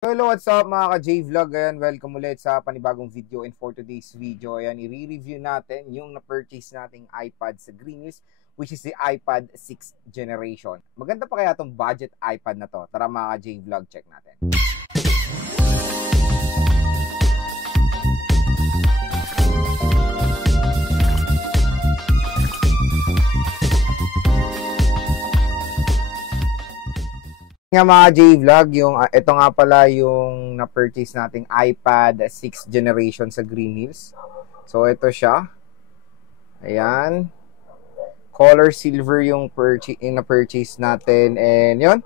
Hello, what's up mga ka-J-Vlog? Ayan, welcome ulit sa panibagong video. And for today's video, ayan, i-review natin yung na-purchase nating iPad sa Green Hills, which is the iPad 6th generation. Maganda pa kaya itong budget iPad na to? Tara mga ka-J-Vlog, check natin. Nga mga J-Vlog, ito nga pala yung na-purchase nating iPad 6th generation sa Green Hills. So ito siya. Ayan. Color silver yung na-purchase natin. And yun.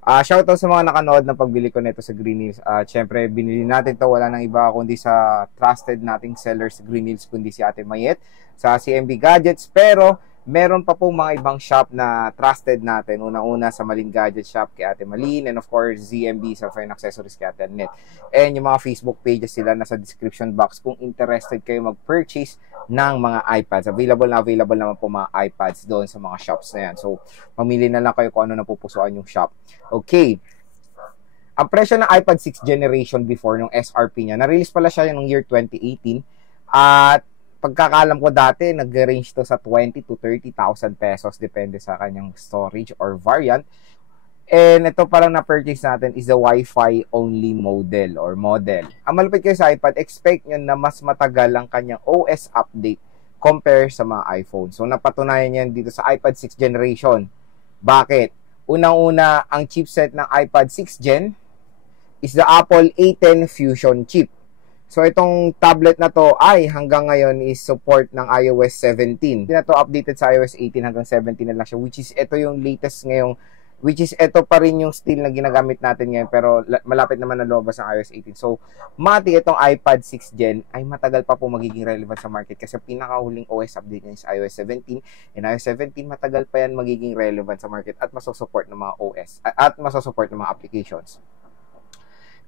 Shoutout sa mga nakanood ng pagbili ko nito sa Green Hills. Siyempre, binili natin to. Wala nang iba kundi sa trusted nating seller sa Green Hills, kundi si Ate Mayet sa CMB Gadgets. Pero meron pa pong mga ibang shop na trusted natin. Una-una sa Malin Gadget Shop kay Ate Malin, and of course ZMB sa Fine Accessories kay Ate Annette. And yung mga Facebook pages sila nasa description box kung interested kayo mag-purchase ng mga iPads. Available naman po mga iPads doon sa mga shops na yan. So, mamili na lang kayo kung ano napupusuan yung shop. Okay. Ang presyo ng iPad 6th generation before, nung SRP niya, na-release pala siya yung year 2018. At pagkakalam ko dati, nag-range to sa 20 to 30,000 pesos depende sa kanyang storage or variant. And ito parang na-purchase natin is the Wi-Fi only model. Ang malapit kayo sa iPad, expect nyo na mas matagal ang kanyang OS update compare sa mga iPhone. So napatunayan yan dito sa iPad 6th generation. Bakit? Unang-una, ang chipset ng iPad 6th Gen is the Apple A10 Fusion chip. So, itong tablet na to ay hanggang ngayon is support ng iOS 17. Hindi na to updated sa iOS 18 hanggang 17 na lang siya, which is ito yung latest ngayong, which is ito pa rin yung still na ginagamit natin ngayon, pero malapit naman na lumabas ng iOS 18. So, mati itong iPad 6th Gen ay matagal pa po magiging relevant sa market kasi pinakahuling OS update niya is iOS 17. And iOS 17, matagal pa yan magiging relevant sa market at masusupport ng mga OS at masusupport ng mga applications.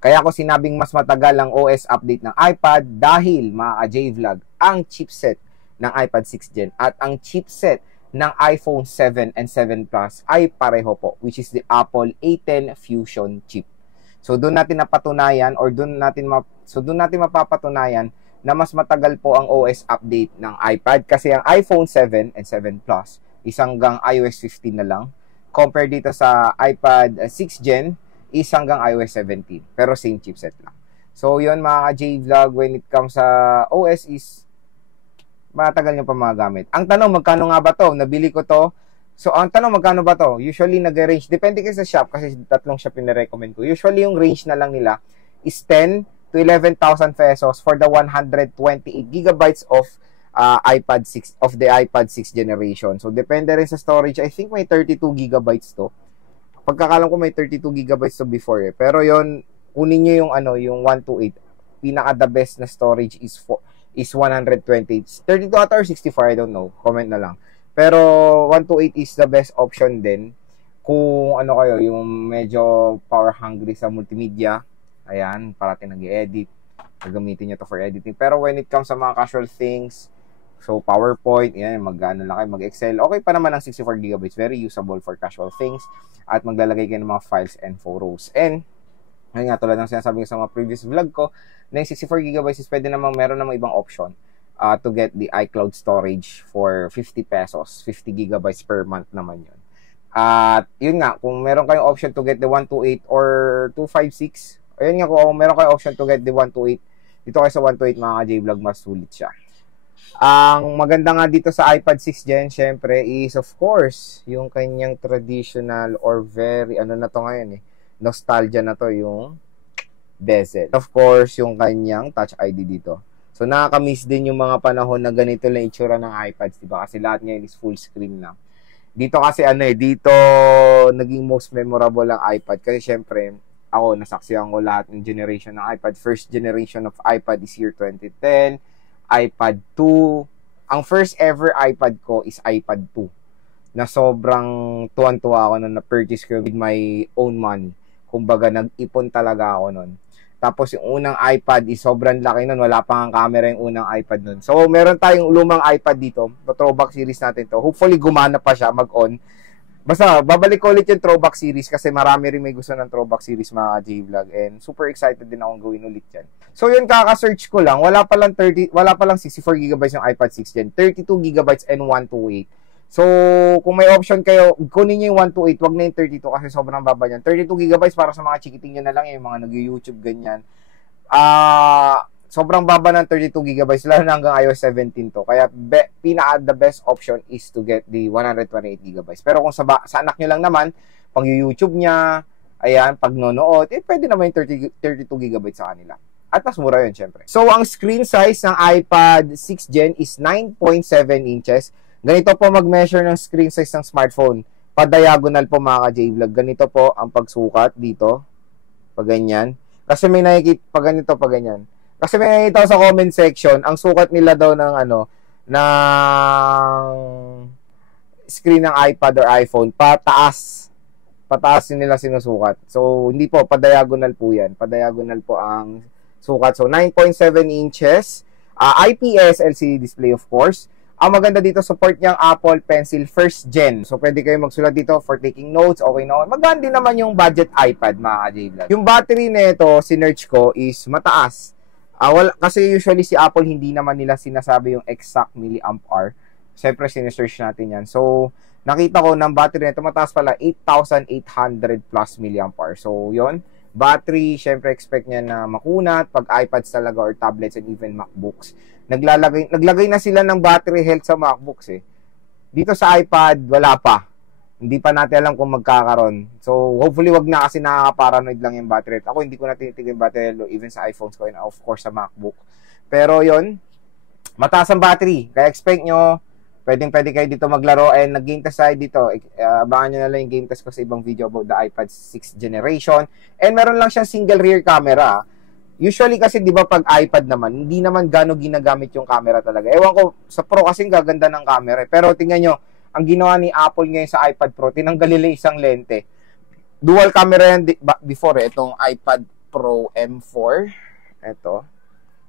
Kaya ako sinabing mas matagal ang OS update ng iPad dahil, mga J-Vlog, ang chipset ng iPad 6th Gen at ang chipset ng iPhone 7 and 7 Plus ay pareho po, which is the Apple A10 Fusion chip. So doon natin napatunayan or doon natin mapapatunayan na mas matagal po ang OS update ng iPad kasi ang iPhone 7 and 7 Plus is hanggang iOS 15 na lang compared dito sa iPad 6th Gen is hanggang iOS 17. Pero same chipset lang. So, yun mga J-Vlog, when it comes sa OS is matagal nyo pa magagamit. Ang tanong, magkano nga ba to? Nabili ko to. So, ang tanong, magkano ba to? Usually, nag-range. Depende kasi sa shop kasi tatlong shop yung na-recommend ko. Usually, yung range na lang nila is 10 to 11,000 pesos for the 128 gigabytes of iPad 6 of the iPad 6th generation. So, depende rin sa storage. I think may 32 gigabytes to. Pagkakalam ko may 32 gigabytes to before Pero yon kunin nyo yung yung 128. Pinaka the best na storage is 128. 32 ata or 64, I don't know. Comment na lang. Pero 128 is the best option din kung kayo, yung medyo power hungry sa multimedia. Ayan, parating nag-i-edit. Gagamitin nyo to for editing. Pero when it comes sa mga casual things, so, PowerPoint, yan, mag-ano lang kayo, mag-Excel. Okay pa naman ang 64 GB. Very usable for casual things. At maglalagay kayo ng mga files and photos. And, ngayon nga, tulad ng sinasabi ko sa mga previous vlog ko, na yung 64 GB is pwede namang meron namang ibang option to get the iCloud storage for 50 pesos. 50 GB per month naman yun. At, yun nga, kung meron kayong option to get the 128 or 256, ayun nga, kung meron kayong option to get the 128, dito kayo sa 128 mga J-Vlog, mas sulit siya. Ang maganda nga dito sa iPad 6th Gen, syempre, is of course, yung kanyang traditional or very, na to ngayon nostalgia na to, yung bezel. Of course, yung kanyang Touch ID dito. So, nakakamiss din yung mga panahon na ganito lang itsura ng iPads, diba? Kasi lahat ngayon is full screen na. Dito kasi dito naging most memorable ang iPad. Kasi syempre, ako, nasaksihan ko lahat ng generation ng iPad. First generation of iPad is year 2010. iPad 2. Ang first ever iPad ko is iPad 2 na sobrang tuwan-tuwa ako nung na-purchase ko with my own money. Kumbaga, nag-ipon talaga ako nun. Tapos, yung unang iPad is sobrang laki nun. Wala pa nga camera yung unang iPad nun. So, meron tayong lumang iPad dito. The throwback series natin to. Hopefully, gumana pa siya mag-on. Basta, babalik ko ulit yung throwback series kasi marami rin may gusto ng throwback series mga J-Vlog and super excited din akong gawin ulit yan. So yun, kaka-search ko lang, wala pa lang 64GB yung iPad 6 Gen, 32GB and 128. So, kung may option kayo, kunin nyo yung 128, wag na yung 32 kasi sobrang baba niyan. 32GB para sa mga chikiting nyo na lang, yung mga nag-YouTube ganyan. Sobrang baba ng 32GB lalo na hanggang iOS 17 to. Kaya the best option is to get the 128GB. Pero kung sa anak nyo lang naman, pag YouTube niya, ayan, pag nonood, pwede naman yung 32GB sa kanila. At mas mura yun, syempre. So, ang screen size ng iPad 6 Gen is 9.7 inches. Ganito po mag-measure ng screen size ng smartphone. Pa-diagonal po mga J-Vlog. Ganito po ang pagsukat dito. Pag ganyan. Kasi may nakikita, pag ganito, pag ganyan. Kasi may nakikita sa comment section, ang sukat nila daw ng ng screen ng iPad or iPhone, pataas. Pataas din nila sinusukat. So, hindi po, pa-diagonal po yan. Pa-diagonal po ang sukat. So, 9.7 inches. IPS LCD display, of course. Ang maganda dito, support niyang Apple Pencil First Gen. So, pwede kayo magsulat dito for taking notes. Okay na. Maganda din naman yung budget iPad, mga J-Vlog. Yung battery nito, sinerch ko, is mataas. Kasi usually si Apple, hindi naman nila sinasabi yung exact milliamp hour. Siyempre, sinesearch natin yan. So, nakita ko ng battery nito, mataas pala, 8,800 plus milliamp hour. So, yon battery, syempre expect niya na makunat pag iPads talaga or tablets and even MacBooks. Naglagay na sila ng battery health sa MacBooks eh. Dito sa iPad, wala pa. Hindi pa natin alam kung magkakaroon. So, hopefully wag na kasi nakaka-paranoid lang yung battery health. Ako hindi ko na tinitigil yung battery health even sa iPhones ko and of course sa MacBook. Pero yon mataas ang battery. Kaya expect nyo, pwede kayo dito maglaro and nag-game test tayo dito. Abangan nyo na lang yung game test ko sa ibang video about the iPad 6th generation. And meron lang siyang single rear camera. Usually kasi 'di ba pag iPad naman, hindi naman gano ginagamit yung camera talaga. Ewan ko, sa Pro kasi gaganda ng camera. Pero tingnan nyo, ang ginawa ni Apple ngayon sa iPad Pro, tinanggal nila isang lente. Dual camera yan before itong iPad Pro M4.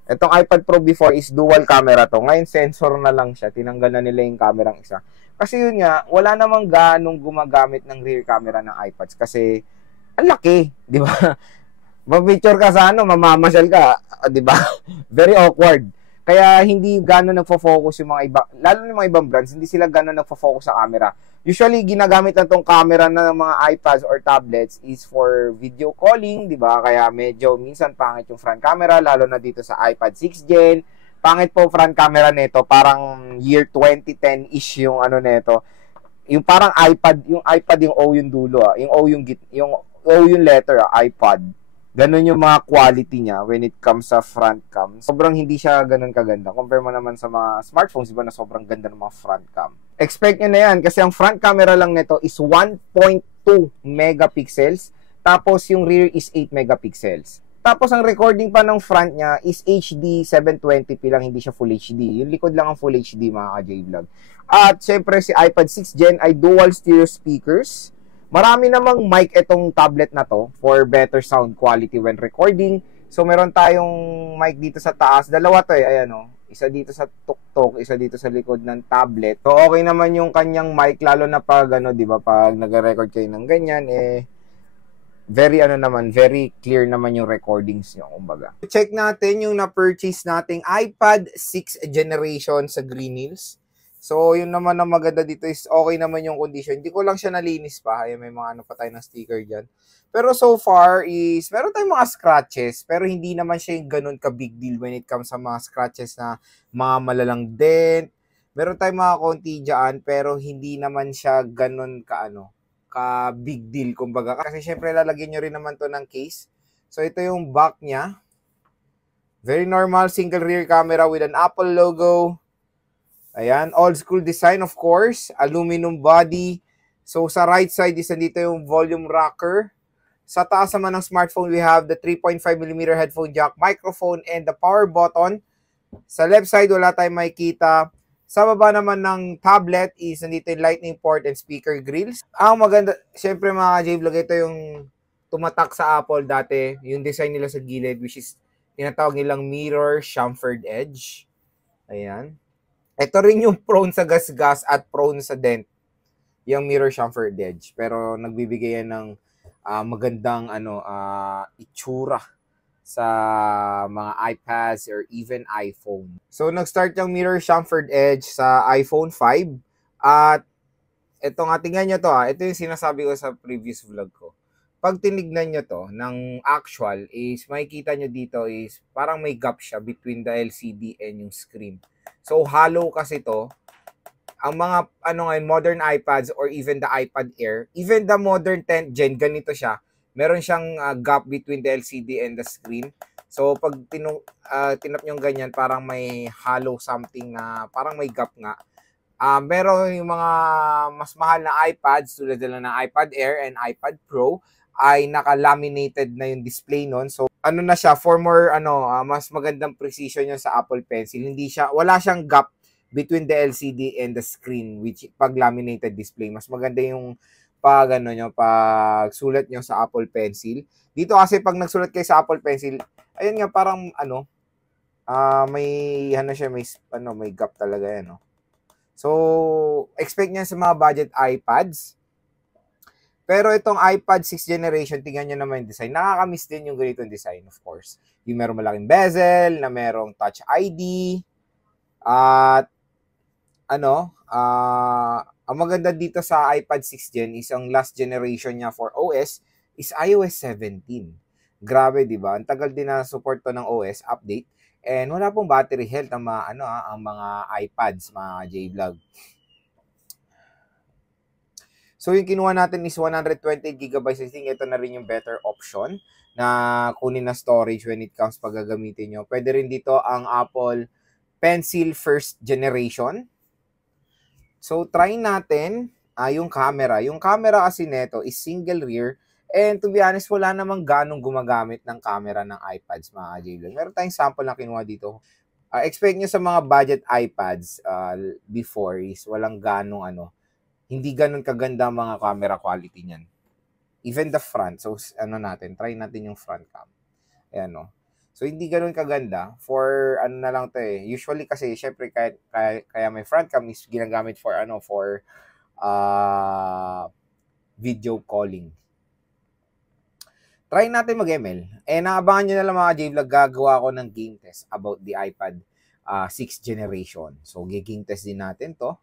Itong iPad Pro before is dual camera to. Ngayon sensor na lang siya. Tinanggal na nila yung kamerang isa. Kasi yun nga, wala namang ganong gumagamit ng rear camera ng iPads kasi ang laki, di ba? Mag-picture ka sa mamamasyal ka, di ba? Very awkward. Kaya hindi gano'n nagfo-focus yung mga iba, lalo ng mga ibang brands, hindi sila gano'n nagfo-focus sa camera. Usually, ginagamit na tong camera ng mga iPads or tablets is for video calling, di ba? Kaya medyo minsan pangit yung front camera, lalo na dito sa iPad 6 Gen. Pangit po front camera nito, parang year 2010-ish yung nito. Yung parang iPad yung O yung dulo, yung O yung letter, iPad. Ganon yung mga quality niya when it comes sa front cam. Sobrang hindi siya ganon kaganda. Compare mo naman sa mga smartphones, diba na sobrang ganda ng mga front cam. Expect nyo na yan kasi ang front camera lang nito is 1.2 megapixels. Tapos yung rear is 8 megapixels. Tapos ang recording pa ng front niya is HD 720p lang, hindi siya Full HD. Yung likod lang ang Full HD mga ka-J-Vlog. At syempre si iPad 6 Gen ay dual stereo speakers. Marami namang mic itong tablet na to for better sound quality when recording. So, meron tayong mic dito sa taas. Dalawa to eh. Ayan o. Isa dito sa tuktok, isa dito sa likod ng tablet. So, okay naman yung kanyang mic, lalo na pag, di ba, pag nag-record kayo ng ganyan, very clear naman yung recordings nyo, kumbaga. Check natin yung na-purchase nating iPad 6th generation sa Green Hills. So, yun naman ang maganda dito is okay naman yung condition. Hindi ko lang siya nalinis pa. Ay, may mga pa tayo ng sticker dyan. Pero so far is, meron tayong mga scratches. Pero hindi naman siya yung ganun ka-big deal when it comes sa mga scratches na mga malalang dent. Meron tayong mga konti dyan, pero hindi naman siya ganun ka-big deal, kumbaga. Kasi syempre, lalagyan nyo rin naman to ng case. So, ito yung back niya. Very normal, single rear camera with an Apple logo. Ayan, old school design of course, aluminum body. So sa right side is nandito yung volume rocker. Sa taas naman ng smartphone, we have the 3.5mm headphone jack, microphone, and the power button. Sa left side, wala tayong makikita. Sa baba naman ng tablet is nandito yung lightning port and speaker grills. Ang maganda, syempre mga J-Vlog, ito yung tumatak sa Apple dati, yung design nila sa gilid, which is tinatawag nilang mirror chamfered edge. Ayan. Ito rin yung prone sa gas-gas at prone sa dent. yung mirror chamfered edge. Pero nagbibigay yan ng magandang itsura sa mga iPads or even iPhone. So, nag-start yung mirror chamfered edge sa iPhone 5 at ito nga, tingnan nyo to ito yung sinasabi ko sa previous vlog ko. Pag tinignan nyo to ng actual is makikita nyo dito is parang may gap siya between the LCD and yung screen. So, hollow kasi to. Ang mga ngayon, modern iPads or even the iPad Air, even the modern 10th gen, ganito siya. Meron siyang gap between the LCD and the screen. So, pag tinap nyo ganyan, parang may hollow something na parang may gap nga. Pero yung mga mas mahal na iPads tulad nila ng iPad Air and iPad Pro ay naka-laminated na yung display nun. So na siya for more mas magandang precision yung sa Apple Pencil. Wala siyang gap between the LCD and the screen which pag laminated display. Mas maganda yung pag sulat nyo sa Apple Pencil. Dito kasi pag nagsulat kayo sa Apple Pencil, ayun nga parang may may gap talaga yan, no. So, expect niya sa mga budget iPads. Pero itong iPad 6th generation, tingnan nyo naman yung design. Nakakamiss din yung ganitong design, of course. Yung merong malaking bezel, na merong Touch ID. At, ang maganda dito sa iPad 6th gen is ang last generation niya for OS is iOS 17. Grabe, di ba? Ang tagal din na support to ng OS update. And wala pong battery health ang mga iPads, mga J-Vlog. So yung kinuha natin is 120GB. I think ito na rin yung better option na kunin na storage when it comes pag gagamitin nyo. Pwede rin dito ang Apple Pencil first generation. So try natin yung camera. Yung camera kasi neto is single rear. And to be honest, wala namang ganong gumagamit ng camera ng iPads, mga J-Vlog. Meron tayong sample na kinuha dito. Expect nyo sa mga budget iPads before is walang ganong hindi ganun kaganda ang mga camera quality niyan. Even the front. So, try natin yung front cam. Ayan, no. So, hindi ganun kaganda. For, na lang to eh. Usually kasi, syempre, kaya may front cam is ginagamit for, video calling. Try natin mag-ML. Naabangan nyo na lang mga J-Vlog, gagawa ko ng game test about the iPad 6th generation. So, game test din natin to.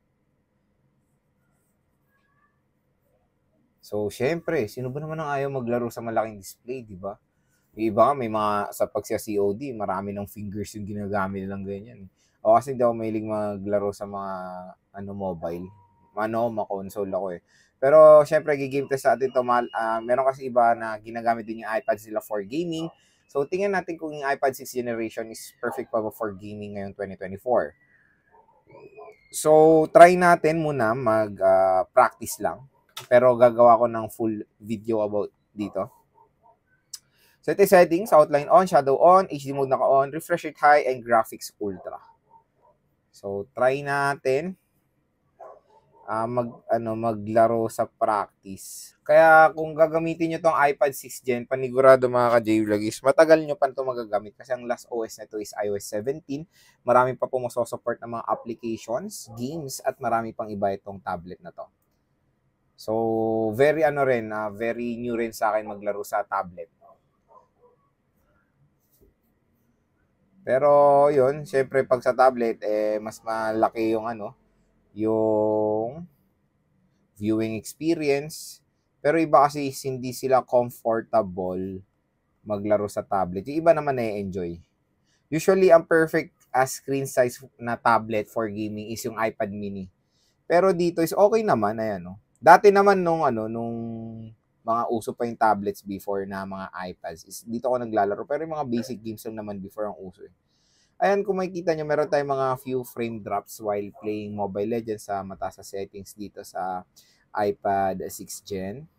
So, syempre, sino ba naman ang ayaw maglaro sa malaking display, di ba? Yung iba may mga, sa COD, marami ng fingers yung ginagamit nilang ganyan. O kasi daw mahilig maglaro sa mga, mobile. Ma-console ako eh. Pero, syempre, gigame test natin ito. Meron kasi iba na ginagamit din yung iPad sila for gaming. So, tingnan natin kung yung iPad 6th generation is perfect pa ba for gaming ngayong 2024. So, try natin muna mag-practice lang. Pero gagawa ko ng full video about dito. So ito yung settings, outline on, shadow on, HD mode naka-on, refresh rate high, and graphics ultra. So try natin maglaro sa practice. Kaya kung gagamitin nyo tong iPad 6th gen, panigurado mga ka-J-Vlog is matagal nyo pa ito magagamit kasi ang last OS na ito is iOS 17. Marami pa po support ng mga applications, games, at marami pang iba itong tablet na to. So, very very new rin sa akin maglaro sa tablet. Pero, yun, syempre pag sa tablet, mas malaki yung yung viewing experience. Pero iba kasi hindi sila comfortable maglaro sa tablet. Yung iba naman na-enjoy. Usually, ang perfect screen size na tablet for gaming is yung iPad mini. Pero dito is okay naman, ayan, no? Dati naman nung mga uso pa yung tablets before na mga iPads, is dito ako naglalaro. Pero yung mga basic games lang naman before ang uso eh. Ayan, kung makikita nyo, meron tayong mga few frame drops while playing Mobile Legends sa mataas sa settings dito sa iPad 6th Gen.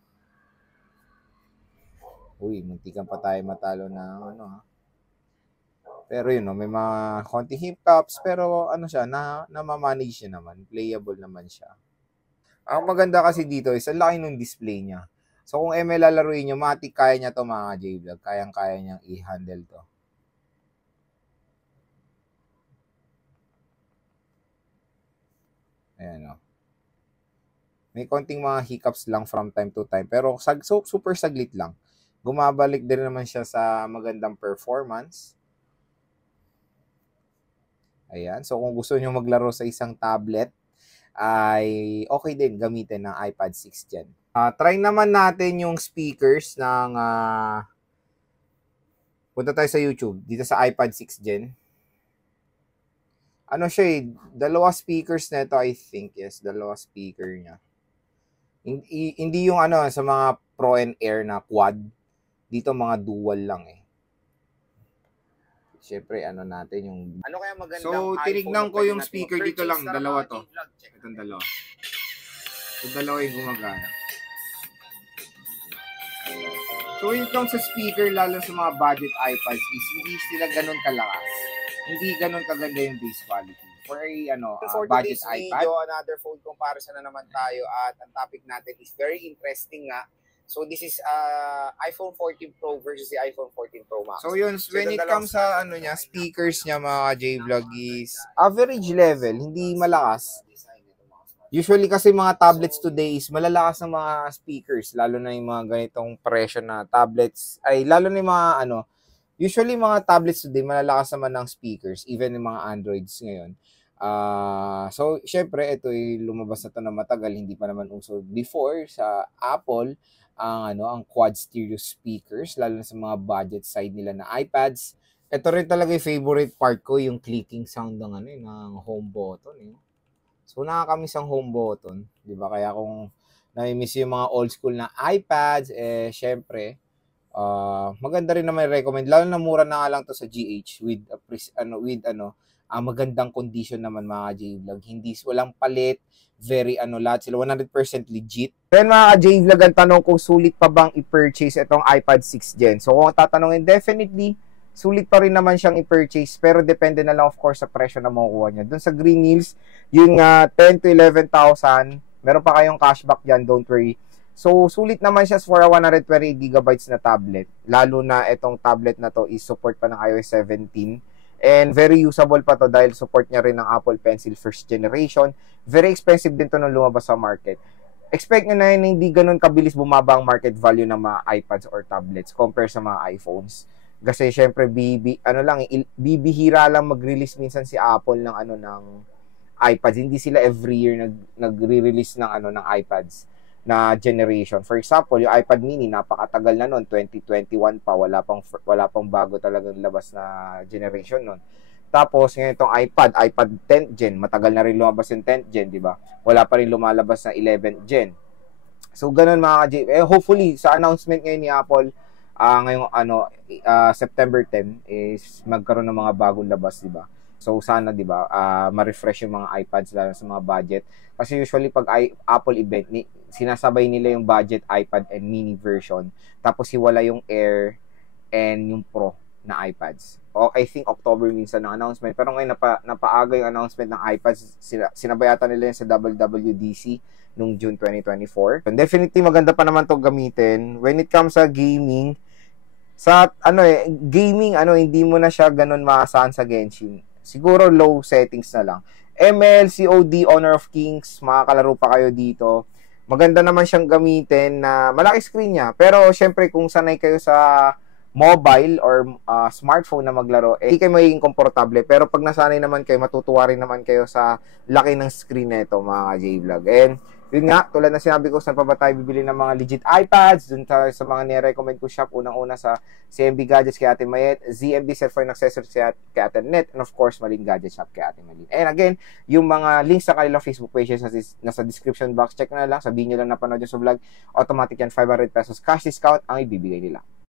Uy, muntikan pa tayo matalo ng Pero yun, may mga konti hiccups, pero siya, na-manage siya naman. Playable naman siya. Ang maganda kasi dito is ang laki ng display niya. So kung ML lalaruin nyo, matik kaya niya to mga J-Vlog. Kayang-kaya niyang i-handle to. Ayan o. May konting mga hiccups lang from time to time. Pero super saglit lang. Gumabalik din naman siya sa magandang performance. Ayan. So, kung gusto nyo maglaro sa isang tablet, ay okay din gamitin ng iPad 6 Gen. Try naman natin yung speakers ng punta tayo sa YouTube dito sa iPad 6 Gen. Ano siya eh, dalawa speakers na ito, I think. Yes, dalawa speaker niya. Hindi yung ano sa mga Pro and Air na quad. Dito mga dual lang eh. Siyempre, ano natin yung... Ano kaya magandang So, tinignan ko yung speaker dito lang. Dalawa to. Itong dalawa. Itong dalawa yung gumagana. So, when it comes sa speaker, lalo sa mga budget iPads, is hindi sila ganun kalakas. Hindi ganun kaganda yung bass quality. For a budget iPad. Video, another phone comparison na naman tayo. At ang topic natin is very interesting nga. So this is iPhone 14 Pro versus the iPhone 14 Pro Max. So yun, when it comes sa speakers niya mga J-Vlog is average level, hindi malakas. Usually kasi mga tablets today is malalakas ng mga speakers, lalo na yung mga ganitong presyo na tablets, ay lalo na yung mga usually mga tablets today malalakas naman ng speakers, even yung mga Androids ngayon. So syempre ito ay lumabas na to na matagal, hindi pa naman uso before sa Apple ang quad stereo speakers, lalo na sa mga budget side nila na iPads. Ito rin talaga yung favorite part ko, yung clicking sound ng ng home button eh. So nakakamiss ang home button, 'di ba? Kaya kung nami-miss yung mga old school na iPads, syempre maganda rin naman i-recommend, lalo na mura na nga lang to sa GH with magandang condition naman mga J-Vlog. Hindi walang palit, very lahat sila 100% legit. Then mga J-Vlog, ang tanong kung sulit pa bang i-purchase itong iPad 6 Gen. So kung tatanungin, definitely sulit pa rin naman siyang i-purchase, pero depende na lang of course sa presyo na makukuha niya. Doon sa Green Hills, yun nga 10 to 11,000. Meron pa kayong cashback diyan, don't worry. So sulit naman siya for a 128GB na tablet. Lalo na itong tablet na to is support pa ng iOS 17. And very usable pa to dahil support niya rin ng Apple Pencil first generation. Very expensive din to nung lumabas sa market. Expect nyo na hindi ganun kabilis bumaba ang market value ng mga iPads or tablets compare sa mga iPhones. Kasi syempre bibihira lang mag-release minsan si Apple ng iPads. Hindi sila every year nagre-release ng iPads na generation. For example, yung iPad mini, napakatagal na nun, 2021 pa, wala pang bago talagang labas na generation nun. Tapos, ngayon itong iPad 10th gen, matagal na rin lumabas yung 10th gen, di ba? Wala pa rin lumalabas na 11th gen. So, ganun mga hopefully, sa announcement ngayon ni Apple, ngayong September 10 is magkaroon ng mga bagong labas, di ba? So sana 'di ba, ma-refresh yung mga iPads lalo sa mga budget. Kasi usually pag Apple event, sinasabay nila yung budget iPad and mini version. Tapos hiwala yung Air and yung Pro na iPads. I think October minsan ng announcement. Pero ngayon napaaga yung announcement ng iPads. Sinabayatan nila yun sa WWDC nung June 2024. And definitely maganda pa naman 'tong gamitin. When it comes sa gaming, gaming hindi mo na siya ganun maasahan sa Genshin. Siguro low settings na lang. ML, COD, Honor of Kings, makakalaro pa kayo dito. Maganda naman siyang gamitin na malaki screen niya. Pero syempre kung sanay kayo sa mobile or smartphone na maglaro, hindi kayo magiging komportable. Pero pag nasanay naman kayo, matutuwa rin naman kayo sa laki ng screen nito mga J-Vlog. And yun nga, tulad na sinabi ko, saan pa ba tayo bibili ng mga legit iPads? Dun sa mga nire-recommend ko shop, unang-una sa CMB Gadgets kay Ate Mayet, ZMB Cellphone Accessories kay Ate Net, and of course, Malin Gadget Shop kay Ate Malin. And again, yung mga links sa kanilang Facebook pages nasa description box, check na lang, sabihin nyo lang napanood yung sa vlog, automatic yan, 500 pesos cash discount ang ibibigay nila.